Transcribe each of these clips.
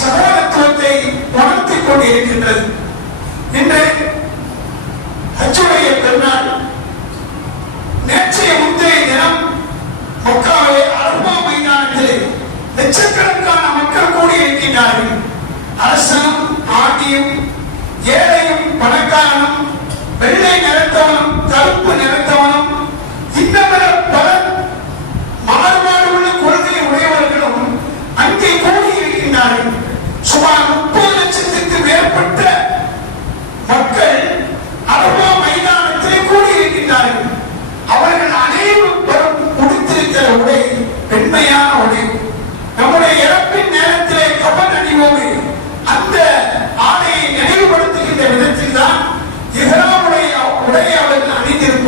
சகோதரத்துவத்தை உணர்த்திக் கொண்டிருக்கின்றது. இன்று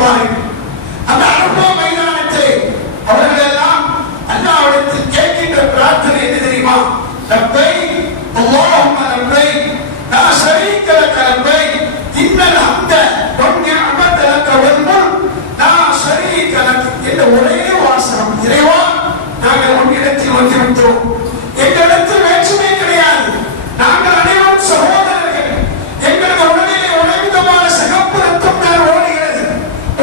இருப்பார்கள். அந்த அரபா மைதானத்தை அவர்கள் எல்லாம் அல்லாஹ்விடத்தில் கேட்கின்ற பிரார்த்தனை என்ன தெரியுமா? லப்பைக் அல்லாஹும்ம லப்பைக் லா ஷரீக லக லப்பைக் இன்னல் ஹம்த வன் நிஅமத லக வல் முல்க் லா ஷரீக லக என்ற ஒரே வாசகம். இறைவா, நாங்கள் உன்னிடத்தில் வந்துவிட்டோம். எங்களிடத்தில் வேற்றுமை கிடையாது. நாங்கள் அனைவரும் சகோதரர்கள். எங்களுக்கு உடலிலே உணவிதமான சிகப்பு ரத்தம் தான் ஓடுகிறது.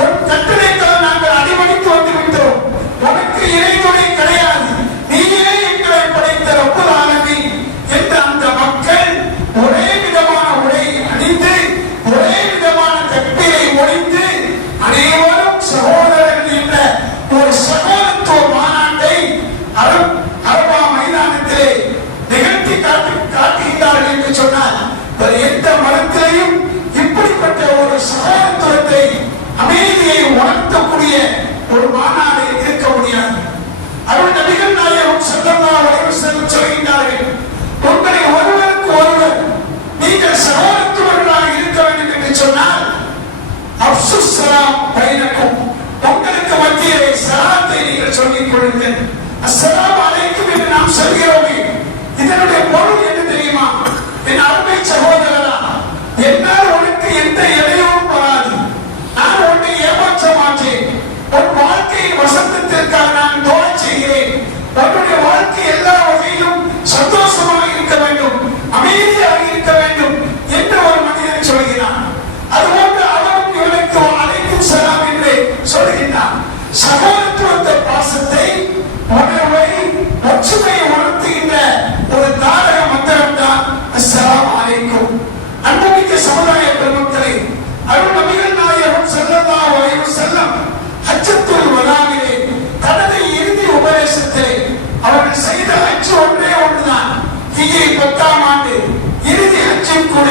உன் கட்டளைக்காக நாங்கள் அடிபணித்து வந்துவிட்டோம். உனக்கு இணை துணை கிடையாது. நீயே எங்களை படைத்த ரப்புல் ஆலமீன் என்ற அந்த மக்கள் ஒரே விதமான உடை அணிந்து ஒரே விதமான தக்பீரை ஒழித்து அனைவரும் சகோதரர்கள் என்ற ஒரு சகோதரத்துவ மாநாட்டை அரபா மைதானத்திலே நிகழ்த்தி காட்டுகின்றார்கள் என்று சொன்னால் எந்த மதத்திலையும் இப்படிப்பட்ட ஒரு சகோதரத்துவத்தை அமைதியை உணர்த்தக்கூடிய ஒரு மாநாடு இருக்க முடியாது. அருள் நபிகள் நாயகம் ஸல்லல்லாஹு அலைஹி வஸல்லம் சொல்கின்றார்கள், உங்களை ஒருவருக்கு ஒருவர் நீங்கள் சகோதரத்துவர்களாக இருக்க வேண்டும் என்று சொன்னால் அஃப்ஸுஸ் ஸலாம் பைனக்கும், உங்களுக்கு மத்தியிலே ஸலாத்தை நீங்கள் சொல்லிக் கொள்ளுங்கள். அஸ்ஸலாமு அலைக்கும் என்று நாம் சொல்கிறோமே, இதனுடைய பொருள் என்ன தெரியுமா? என் அருமை சகோதரரா, என்னால் உனக்கு எந்த இடையூறும் வராது. நான் உன்னை ஏமாற்ற மாட்டேன். உன் வாழ்க்கையின் வசந்தத்திற்காக நான் துஆ செய்கிறேன். உன்னுடைய வாழ்க்கை எல்லா வகையிலும் சந்தோஷமாக இருக்க வேண்டும், அமைதியாக இருக்க வேண்டும் என்று ஒரு மனிதன் சொல்கிறான். அதுபோன்று அவரும் இவனுக்கு அலைக்கும் ஸலாம் என்று சொல்கின்றான். சகோதரத்துவ பாசத்தை, உணர்வை, ஒற்றுமையை உணர்த்துகின்ற ஒரு தாரக மந்திரம் தான் அஸ்ஸலாமு அலைக்கும். அன்புமிக்க சமுதாய பெருமக்களே, அருள் நபிகள் நாயகம் ஸல்லல்லாஹு அலைஹி வஸல்லம் ஹஜ்ஜத்துல் வதாவிலே தனது இறுதி உபதேசத்திலே அவர்கள் செய்த ஹஜ் ஒன்றே ஒன்றுதான். ஹிஜ்ரி 10ஆம் ஆண்டு இறுதி ஹஜ்ஜும் கூட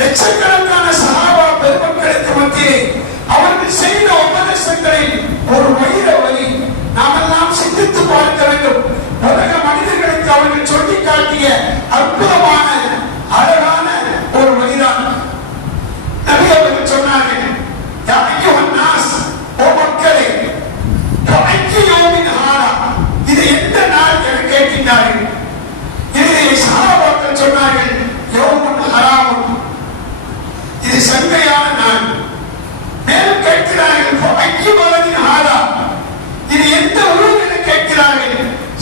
லட்சக்கணக்கான சஹாபா பெருமக்களுக்கு மத்தியிலே அவர்கள் செய்த உபதேசங்களில் ஒரு வைர வரி நாமெல்லாம் சிந்தித்து பார்க்க வேண்டும். உலக மனிதர்களுக்கு அவர்கள் சொல்லிக் காட்டிய அற்புதமான அழகான ஒரு வரிதான். நபி அவர்கள் சொன்னார்கள், யா அய்யுஹன் நாஸ், ஓ மக்களே, ஃபஅய்யு யௌமின் ஹாதா, இது எந்த நாள் என கேட்கின்றார்கள். இதை சஹாபாக்கள் சொன்னார்கள், யௌமுன் ஹராமுன், இது சங்கையான நாள். மேலும் கேட்கிறார்கள், ஃபஅய்யு பலதின் ஹாதா, இது எந்த ஊர் என கேட்கிறார்கள்.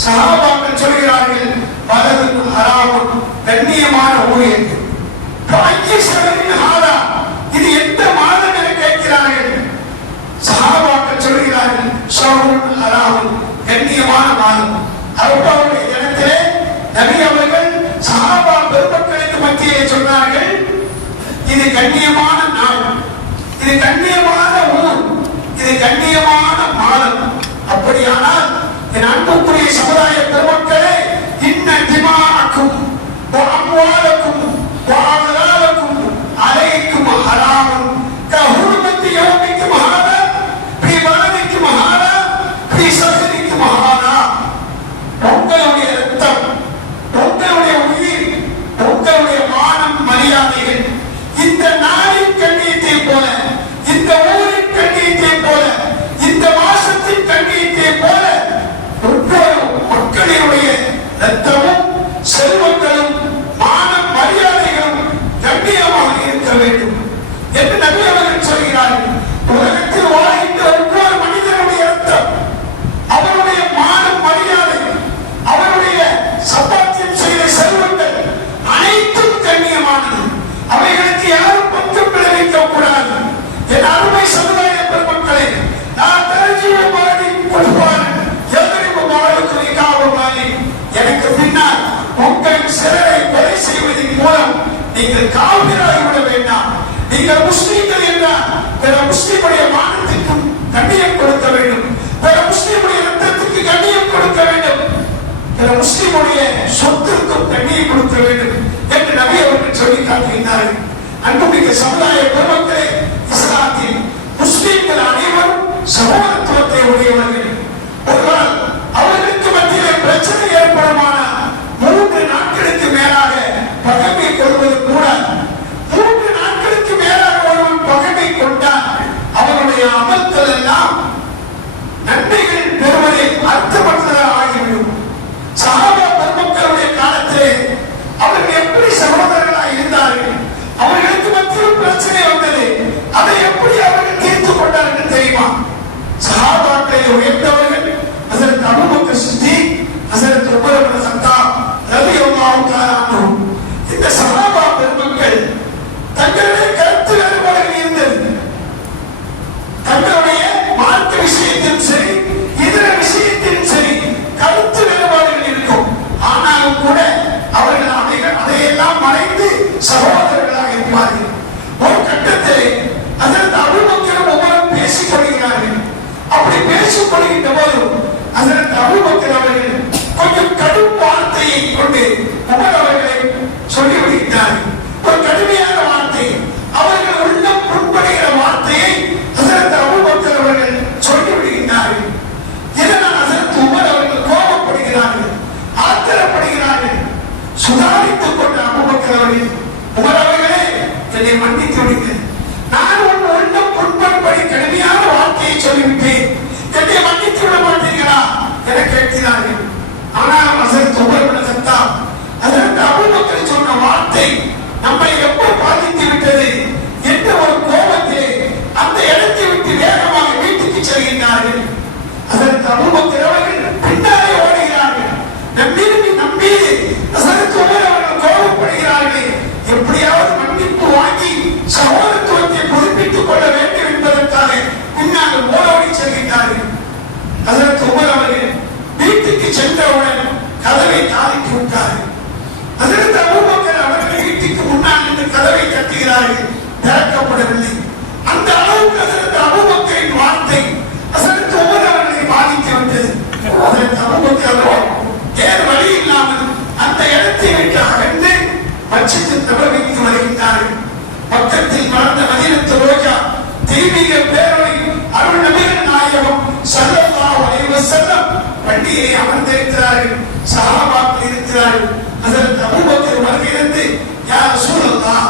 சஹாபாக்கள் சொல்கிறார்கள், பலதுன் ஹராமுன், கண்ணியமான ஊர் என்று. ஃபஅய்யு ஷஹரின் ஹாதா, இது எந்த மாதம் என கேட்கிறார்கள். சஹாபாக்கள் சொல்கிறார்கள், ஷஹ்ருன் ஹராமுன், கண்ணியமான மாதம். அரபாவுடைய தினத்திலே நபி அவர்கள் சஹாபா பெருமக்களுக்கு மத்தியிலே சொன்னார்கள், இது கண்ணியமான நாள், இது கண்ணியமான ஊர், இது கண்ணியமான மாதம். அப்படியானால் என் அன்புக்குரிய சமுதாய பெருமக்களே, இன்ன திமாஅக்கும் வ அம்வாலக்கும் வ அம்லாலக்கும் அலைக்கும் ஹராமுன் கஹுர்மத்தி யௌமிக்கும் ஹாதா ஃபீ பலதிக்கும் ஹாதா ஃபீ ஷஹரிக்கும் ஹாதா. உங்களுடைய ரத்தம், உங்களுடைய உயிர், உங்களுடைய மானம், மரியாதைகள் இந்த நாளின் கண்ணியத்தை போல, இந்த ஊரின் கண்ணியத்தை போல, இந்த மாசத்தின் கண்ணியத்தை போல ஒவ்வொரு மக்களினுடைய ரத்தமும் செல்வங்களும் மானம் மரியாதைகளும் கண்ணியமாக இருக்க வேண்டும் என்று நபி அவர்கள் சொல்கிறார்கள். உலகத்தில் வாழ்கின்ற ஒவ்வொரு மனிதனுடைய ரத்தம், அவருடைய மானம் மரியாதை, அவருடைய சம்பாத்தியம் செய்த செல்வங்கள் அனைத்தும் கண்ணியமானது. அவைகளுக்கு யாரும் பங்கம் விளைவிக்க கூடாது. என் அருமை சமுதாய பெருமக்களே, நான் தெரிஞ்சுள்ள மாதிரி கொடுப்பான் எனக்கு பின்னால் உங்கள் சிலரை கொலை செய்வதன் மூலம் நீங்கள் காவிராகிவிட வேண்டாம். நீங்கள் முஸ்லீம்கள் என்றால் பிற முஸ்லீமுடைய மானத்திற்கும் கண்ணியம் கொடுக்க வேண்டும், பிற முஸ்லீமுடைய ரத்தத்துக்கு கண்ணியம் கொடுக்க வேண்டும், பிற முஸ்லீமுடைய சொத்திற்கும் கண்ணியம் கொடுக்க வேண்டும் என்று நபி அவர்கள் சொல்லி காட்டுகின்றார்கள். அன்புமிக்க சமுதாய பெருமக்களே, இஸ்லாத்தில் முஸ்லீம்கள் அனைவரும் சகோதரத்துவத்தை உடையவர்கள். ஒருவரால் அவர்களுக்கு மத்தியிலே பிரச்சனை ஏற்படுமானால் 3 நாட்களுக்கு மேலாக பகைமை கொள்வது கூடாது. 3 நாட்களுக்கு மேலாக ஒருவன் பகைமை கொண்டால் அவனுடைய அமல் கேட்கிறார்கள். ஆனால் ஹஸரத் உமர் இப்னு கத்தாப் ஹஸரத் அபூபக்கர் சொன்ன வார்த்தை நம்மை எப்போ பாதித்து விட்டது என்ற ஒரு கோபத்திலே அந்த இடத்தை விட்டு வேகமாக வீட்டுக்கு செல்கின்றார்கள். ஹஸரத் அபூபக்கர் அவர்கள் பின்னாலே ஓடுகிறார்கள். நம்பி ஹஸரத் உமர் அவர்கள் கோபப்படுகிறார்கள். எப்படியாவது மன்னிப்பு வாங்கி சகோதரத்துவத்தை புதுப்பித்துக் கொள்ள வேண்டும் என்பதற்காக பின்னால் ஓடோடி செல்கின்றார்கள். ஹஸரத் உமர் அவர்கள் வீட்டுக்கு சென்றவுடன் கதவை தாளிட்டு விட்டார்கள். ஹஸரத் அபூபக்கர் அவர்கள் வீட்டுக்கு முன்னால் நின்று கதவை தட்டுகிறார்கள். திறக்கப்படவில்லை. அந்த அளவுக்கு ஹஸரத் அபூபக்கரின் வார்த்தை ஹஸரத் உமர் அவர்களை பாதித்து விட்டது. ஹஸரத் அபூபக்கர் அவர்கள் வேறு வழி இல்லாமல் அந்த இடத்தை விட்டு அகன்று மஸ்ஜித் நபவிக்கு வருகின்றார்கள். பக்கத்தில் வளர்ந்த மதீனத்து ரோஜா தெய்வீக பேரொளி அருள் நபிகள் நாயகம் ஸல்லல்லாஹு அலைஹி வஸல்லம் பள்ளியிலே அமர்ந்திருக்கிறார்கள். சஹாபாக்கள் இருக்கிறார்கள். ஹஸரத் அபூபக்கர் வருகிறது. யா ரசூலல்லாஹ்,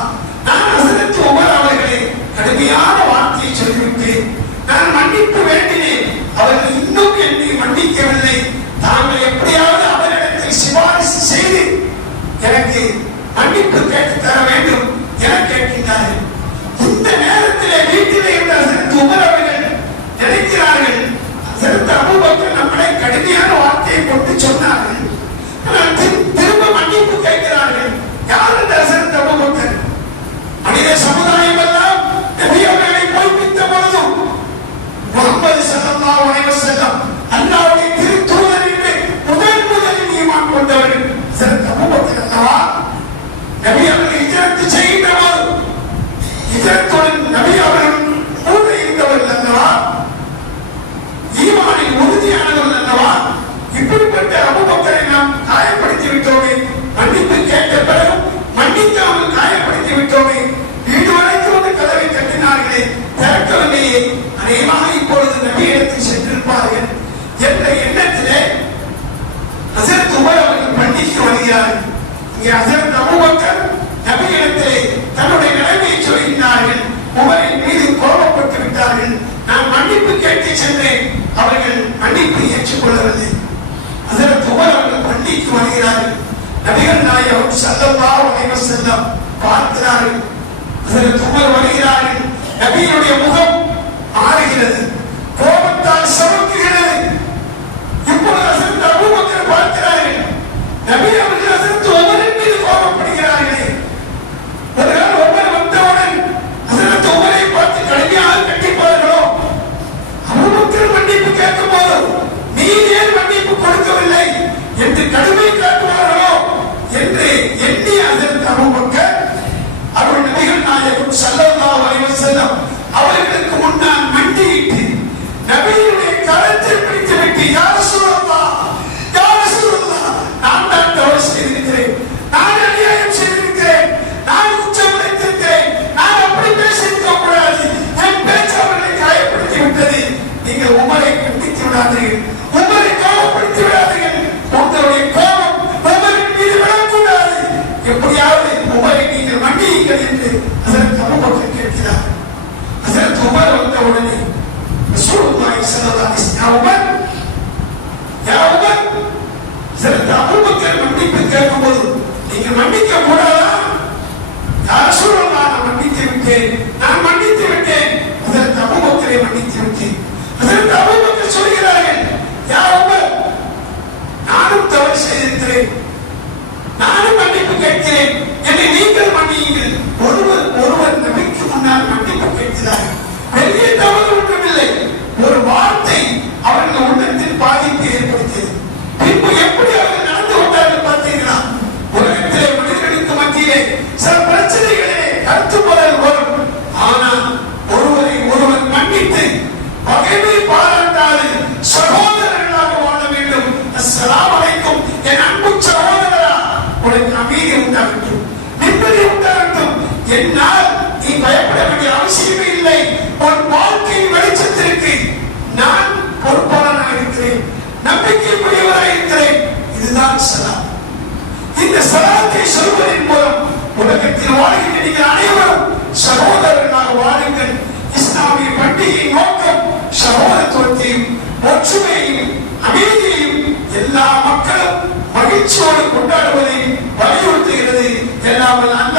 நான் ஹஸரத் உமர் அவர்களை கடுமையான வார்த்தையை சொல்லிவிட்டேன். நான் மன்னிப்பு வேண்டினேன். அவர்கள் இன்னும் என்னை மன்னிக்கவில்லை. தாங்கள் எப்படியாவது அவரிடத்தில் சிபாரிசு செய்து எனக்கு மன்னிப்பு கேட்டு தர வேண்டும் என கேட்கின்றார்கள். இந்த நேரத்திலே வீட்டிலே இருந்த ஹஸரத் உமர் அவர்கள் நினைக்கிறார்கள், ஹஸரத் அபூபக்கர் நம்மளை கடுமையான வார்த்தையை கொண்டு சொன்னார்கள். திரும்ப மன்னிப்பு கேட்கிறார்கள். யார் இந்த ஹஸரத் அபூபக்கர்? மனித சமுதாயம் எல்லாம் நபி அவர்களை பொய்ப்பித்த பொழுதும் முஹம்மது ஸல்லல்லாஹு அலைஹி வஸல்லம் அல்லாஹ்வுடைய திருத்தூதர் என்று முதலில் ஈமான் கொண்டவர்கள் ஹஸரத் அபூபக்கர் அல்லவா? நபி அவர்கள் ஹிஜ்ரத் செய்கின்ற போது ஹிஜ்ரத்துடன் நபி அவர்கள் கூட இருந்தவர்கள் அல்லவா? ஈமானில் உறுதியானவர்கள் அல்லவா? இப்படிப்பட்ட அபூபக்கரை நாம் காயப்படுத்தி விட்டோமே, மன்னிப்பு கேட்ட பிறகும் மன்னிக்காமல் காயப்படுத்தி விட்டோமே, வீடு வரைக்கும் வந்து கதவை தட்டினார்களே, திறக்கவில்லையே, அநேகமாக இப்பொழுது நபியிடத்தில் சென்றிருப்பார்கள் என்ற எண்ணத்திலே ஹஸரத் உமர் அவர்கள் பள்ளிக்கு வருகிறார்கள். இங்கே ஹஸரத் அபூபக்கர் நபியிடத்திலே தன்னுடைய நிலைமையை சொல்கிறார்கள். உமரின் மீது கோபப்பட்டு விட்டார்கள். நான் மன்னிப்பு கேட்டு சென்றேன். அவர்கள் மன்னிப்பு ஏற்றுக்கொள்ளவில்லை. ஹஸரத் உமர் அவர்கள் பள்ளிக்கு வருகிறார்கள். நபிகள் நாயகம் ஸல்லல்லாஹு அலைஹி வஸல்லம் பார்க்கிறார்கள். ஹஸரத் உமர் வருகிறார்கள். நபியினுடைய முகம் மாறுகிறது, கோபத்தால் சமக்குகிறது. இப்பொழுது ஹஸரத் அபூபக்கர் பார்க்கிறார்கள். நபி அவர்கள் ஹஸரத் உமரின் மீது கோபப்படுகிறார்கள். ஒருவேளை உமர் வந்தவுடன் ஹஸரத் உமரை பார்த்து கடுமையாக கண்டிப்பார்களோ? அபூபக்கர் மன்னிப்பு கேட்கும் போது நீ ஏன் மன்னிப்பு கொடுக்கவில்லை என்று கடுமை காட்டுவார்களோ என்று எண்ணி ஹஸரத் அபூபக்கர் அருள் நபிகள் நாயகம் ஸல்லல்லாஹு அலைஹி வஸல்லம் அவர்களுக்கு முன்னால் மண்டியிட்டு நபியினுடைய கரத்தை பிடித்து விட்டு, யா ரசூலல்லாஹ், யா ரசூலல்லாஹ், நான் தான் தவறு செய்திருக்கிறேன், நான் அநியாயம் செய்திருக்கிறேன், நான் குற்றம் உரைத்திருக்கிறேன், நான் அப்படி பேசியிருக்க கூடாது, என் பேச்சு அவர்களை காயப்படுத்தி விட்டது. நீங்கள் உமரை கண்டித்து விடாதீர்கள், உமரை கோபப்படுத்தி விடாதீர்கள். உங்களுடைய கோபம் உமரின் மீது விடக்கூடாது. எப்படியாவது உமரை நீங்கள் மன்னியுங்கள் என்று ஹஸரத் அபூபக்கர் கேட்கிறார். ஹஸரத் உமர் வந்த உடனே ரசூலுல்லாஹி ஸல்லல்லாஹு அலைஹி வஸல்லம், யா உமர், ஹஸரத் அபூபக்கர் மன்னிப்பு கேட்கும்போது நீங்கள் மன்னிக்க கூடாதா? யா ரசூலல்லாஹ், நான் மன்னித்து விட்டேன், நான் மன்னித்து விட்டேன். ஹஸரத் அபூபக்கரை மன்னித்து விட்டேன். ஹஸரத் அபூபக்கர் சொல்கிறார்கள், யா உமர், நானும் தவறு செய்திருக்கிறேன், நானும் மன்னிப்பு கேட்கிறேன், என்னை நீங்கள் மன்னியுங்கள். ஒருவர் நபிக்கு முன்னால் மன்னிப்பு கேட்கிறார். பெரிய தவறு ஒன்றுமில்லை. ஒரு வார்த்தை அவர்கள் உள்ளத்தில் பாதிப்பை ஏற்படுத்தியது. பின்பு எப்படி அவர்கள் நடந்து கொண்டார்கள் பார்த்தீர்களா? உலகத்திலே மனிதர்களுக்கு மத்தியிலே சில பிரச்சனைகளே கருத்து போதல் வரும். ஆனால் ஒருவர் மன்னித்து பகைமை பாராட்டாது சகோதரர்களாக வாழ வேண்டும். அஸ்ஸலாமு அலைக்கும், என் அன்பு சகோதரரா, உனக்கு அமைதி உண்டாகட்டும், நிம்மதி உண்டாகட்டும். என்னால் நீ பயப்பட வேண்டிய அவசியமே இல்லை. உன் வாழ்க்கையின் வெளிச்சத்திற்கு நான் பொறுப்பாளனாக இருக்கிறேன், நம்பிக்கைக்குரியவராக இருக்கிறேன். இதுதான் சலாம். இந்த சலாத்தை சொல்வதன் மூலம் உலகத்தில் வாழ்கின்ற நீங்கள் அனைவரும் சகோதரர்களாக வாழுங்கள். இஸ்லாமிய பண்டிகை நோக்கம் சகோதரத்துவத்தையும் ஒற்றுமையையும் அமைதியையும் இல்லாமல் அந்த